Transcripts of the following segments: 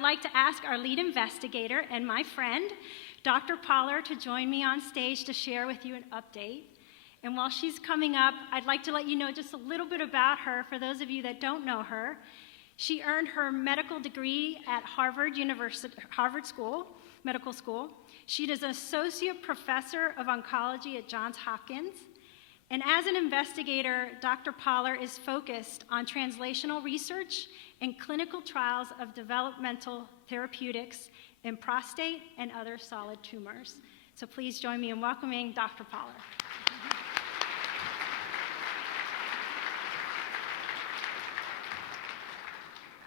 I'd like to ask our lead investigator and my friend, Dr. Poller, to join me on stage to share with you an update. And while she's coming up, I'd like to let you know just a little bit about her for those of you that don't know her. She earned her medical degree at Harvard Medical School. She is an associate professor of oncology at Johns Hopkins. And as an investigator, Dr. Poller is focused on translational research and clinical trials of developmental therapeutics in prostate and other solid tumors. So please join me in welcoming Dr. Poller.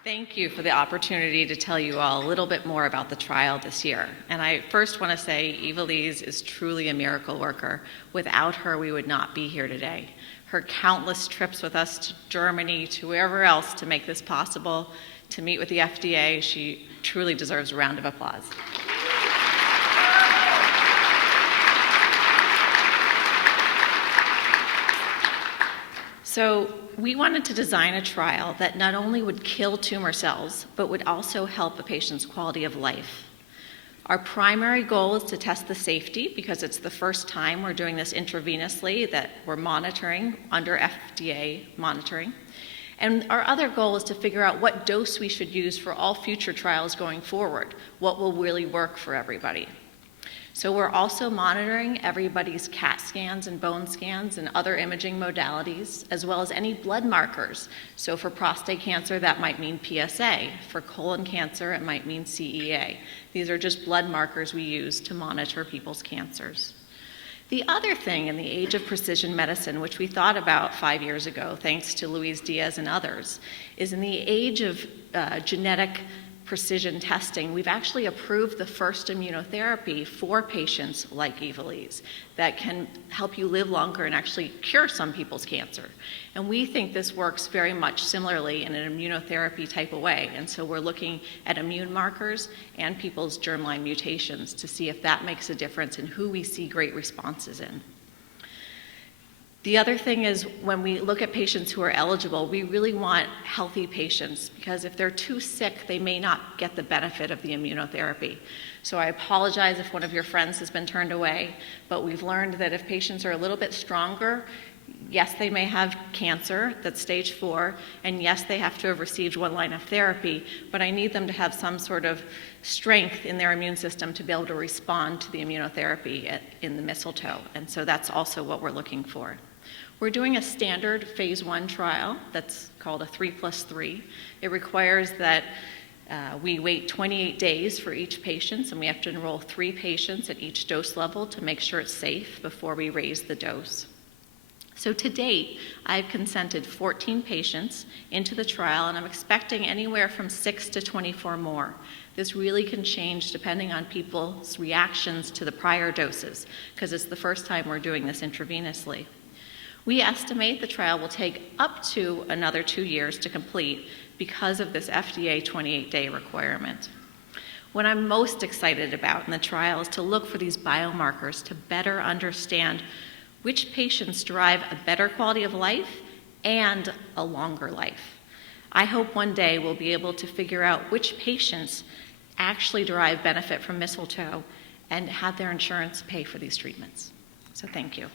Thank you for the opportunity to tell you all a little bit more about the trial this year. And I first want to say Ivelisse is truly a miracle worker. Without her, we would not be here today. Her countless trips with us to Germany, to wherever else to make this possible, to meet with the FDA, she truly deserves a round of applause. So we wanted to design a trial that not only would kill tumor cells, but would also help a patient's quality of life. Our primary goal is to test the safety because it's the first time we're doing this intravenously that we're monitoring under FDA monitoring. And our other goal is to figure out what dose we should use for all future trials going forward, what will really work for everybody. So we're also monitoring everybody's CAT scans and bone scans and other imaging modalities, as well as any blood markers. So for prostate cancer, that might mean PSA. For colon cancer, it might mean CEA. These are just blood markers we use to monitor people's cancers. The other thing in the age of precision medicine, which we thought about 5 years ago, thanks to Luis Diaz and others, is in the age of genetic precision testing, we've actually approved the first immunotherapy for patients like Ivelisse that can help you live longer and actually cure some people's cancer. And we think this works very much similarly in an immunotherapy type of way. And so we're looking at immune markers and people's germline mutations to see if that makes a difference in who we see great responses in. The other thing is when we look at patients who are eligible, we really want healthy patients because if they're too sick, they may not get the benefit of the immunotherapy. So I apologize if one of your friends has been turned away, but we've learned that if patients are a little bit stronger, yes, they may have cancer that's stage 4, and yes, they have to have received one line of therapy, but I need them to have some sort of strength in their immune system to be able to respond to the immunotherapy in the mistletoe, and so that's also what we're looking for. We're doing a standard phase 1 trial that's called a 3+3. It requires that we wait 28 days for each patient, and we have to enroll 3 patients at each dose level to make sure it's safe before we raise the dose. So to date, I've consented 14 patients into the trial, and I'm expecting anywhere from 6 to 24 more. This really can change depending on people's reactions to the prior doses, because it's the first time we're doing this intravenously. We estimate the trial will take up to another 2 years to complete because of this FDA 28-day requirement. What I'm most excited about in the trial is to look for these biomarkers to better understand which patients derive a better quality of life and a longer life. I hope one day we'll be able to figure out which patients actually derive benefit from mistletoe and have their insurance pay for these treatments. So thank you.